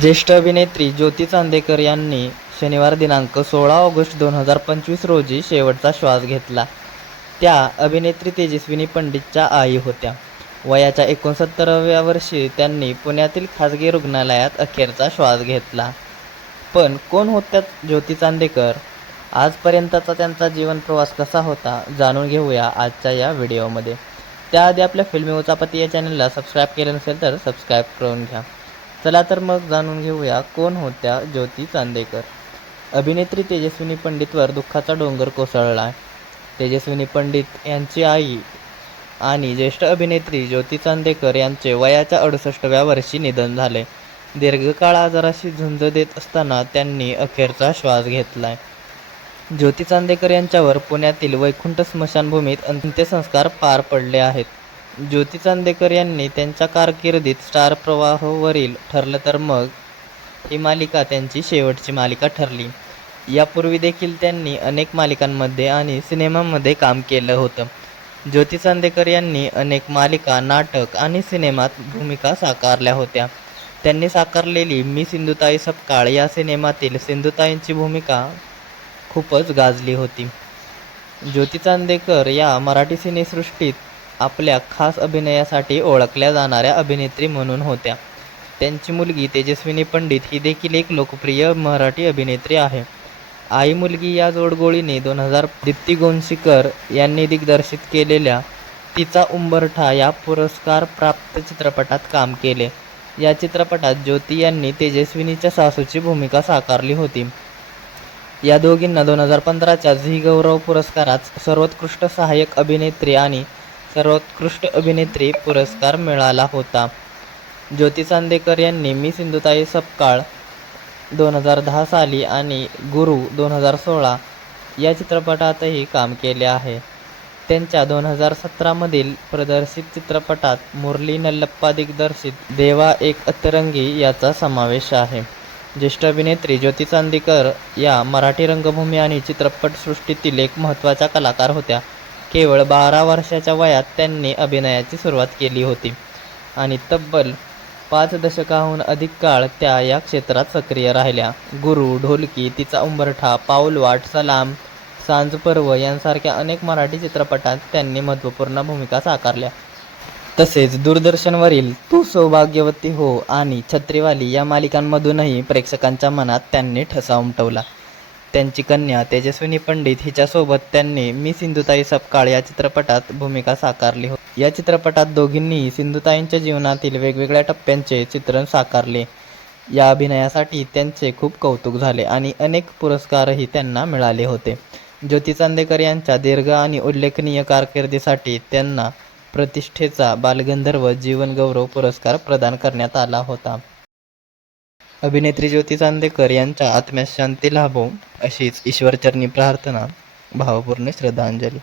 ज्येष्ठ अभिनेत्री ज्योती चांदेकर यांनी शनिवार दिनांक सोळा ऑगस्ट दोन हजार पंचवीस रोजी शेवटचा श्वास घेतला. त्या अभिनेत्री तेजस्विनी पंडितच्या आई होत्या. वयाच्या एकोणसत्तराव्या वर्षी त्यांनी पुण्यातील खाजगी रुग्णालयात अखेरचा श्वास घेतला. पण कोण होत्या ज्योती चांदेकर? आजपर्यंतचा त्यांचा जीवन प्रवास कसा होता जाणून घेऊया आजच्या या व्हिडिओमध्ये. त्याआधी आपल्या फिल्मी उचापती या चॅनलला सबस्क्राईब केलं नसेल तर सबस्क्राईब करून घ्या. चला तर मग जाणून घेऊया कोण होत्या ज्योती चांदेकर. अभिनेत्री तेजस्विनी पंडितवर दुःखाचा डोंगर कोसळला तेजस्विनी पंडित यांची आई आणि ज्येष्ठ अभिनेत्री ज्योती चांदेकर यांचे वयाच्या अडुसष्टव्या वर्षी निधन झाले. दीर्घकाळ आजाराशी झुंज देत असताना त्यांनी अखेरचा श्वास घेतलाय. ज्योती चांदेकर यांच्यावर पुण्यातील वैकुंठ स्मशानभूमीत अंत्यसंस्कार पार पडले आहेत. ज्योती चांदेकर यांनी त्यांच्या कारकिर्दीत स्टार प्रवाहवरील ठरलं तर मग ही मालिका त्यांची शेवटची मालिका ठरली. यापूर्वी देखील त्यांनी अनेक मालिकांमध्ये आणि सिनेमामध्ये काम केलं होतं. ज्योती चांदेकर यांनी अनेक मालिका नाटक आणि सिनेमात भूमिका साकारल्या होत्या. त्यांनी साकारलेली मी सिंधुताई सपकाळ या सिनेमातील सिंधुताईंची भूमिका खूपच गाजली होती. ज्योती चांदेकर या मराठी सिनेसृष्टीत आपल्या खास अभिनयासाठी ओळखल्या जाणाऱ्या अभिनेत्री म्हणून होत्या. त्यांची मुलगी तेजस्विनी पंडित ही देखील एक लोकप्रिय मराठी अभिनेत्री आहे. आई मुलगी या जोडगोळीने दोन हजार दीप्ती गोंशीकर यांनी दिग्दर्शित केलेल्या तिचा उंबरठा या पुरस्कार प्राप्त चित्रपटात काम केले. या चित्रपटात ज्योती यांनी तेजस्विनीच्या सासूची भूमिका साकारली होती. या दोघींना दोन हजार पंधराच्या झी गौरव पुरस्कारात सर्वोत्कृष्ट सहाय्यक अभिनेत्री आणि सर्वोत्कृष्ट अभिनेत्री पुरस्कार मिळाला होता. ज्योती चांदेकर यांनी मी सिंधुताई सपकाळ दोन हजार दहा साली आणि गुरु दोन हजार सोळा या चित्रपटातही काम केले आहे. त्यांच्या दोन हजार सतरामधील प्रदर्शित चित्रपटात मुरली नल्लप्पा दिग्दर्शित देवा एक अतरंगी याचा समावेश आहे. ज्येष्ठ अभिनेत्री ज्योती चांदेकर या मराठी रंगभूमी आणि चित्रपटसृष्टीतील एक महत्त्वाच्या कलाकार होत्या. केवळ बारा वर्षाच्या वयात त्यांनी अभिनयाची सुरुवात केली होती. आणि तब्बल पाच दशकाहून अधिक काळ त्या या क्षेत्रात सक्रिय राहिल्या. गुरु ढोलकी तिचा उंबरठा पाऊलवाट सलाम सांज पर्व यांसारख्या अनेक मराठी चित्रपटात त्यांनी महत्त्वपूर्ण भूमिका साकारल्या. तसेच दूरदर्शनवरील तू सौभाग्यवती हो आणि छत्रीवाली या मालिकांमधूनही प्रेक्षकांच्या मनात त्यांनी ठसा उमटवला. त्यांची कन्या तेजस्विनी पंडित हिच्यासोबत त्यांनी मी सिंधुताई सपकाळ या चित्रपटात भूमिका साकारली होती या चित्रपटात दोघींनीही सिंधुताईंच्या जीवनातील वेगवेगळ्या टप्प्यांचे चित्रण साकारले. या अभिनयासाठी त्यांचे खूप कौतुक झाले आणि अनेक पुरस्कारही त्यांना मिळाले होते. ज्योती चांदेकर यांच्या दीर्घ आणि उल्लेखनीय कारकिर्दीसाठी त्यांना प्रतिष्ठेचा बालगंधर्व जीवनगौरव पुरस्कार प्रदान करण्यात आला होता. अभिनेत्री ज्योती चांदेकर यांच्या आत्म्यास शांती लाभो अशीच ईश्वरचरणी प्रार्थना भावपूर्ण श्रद्धांजली.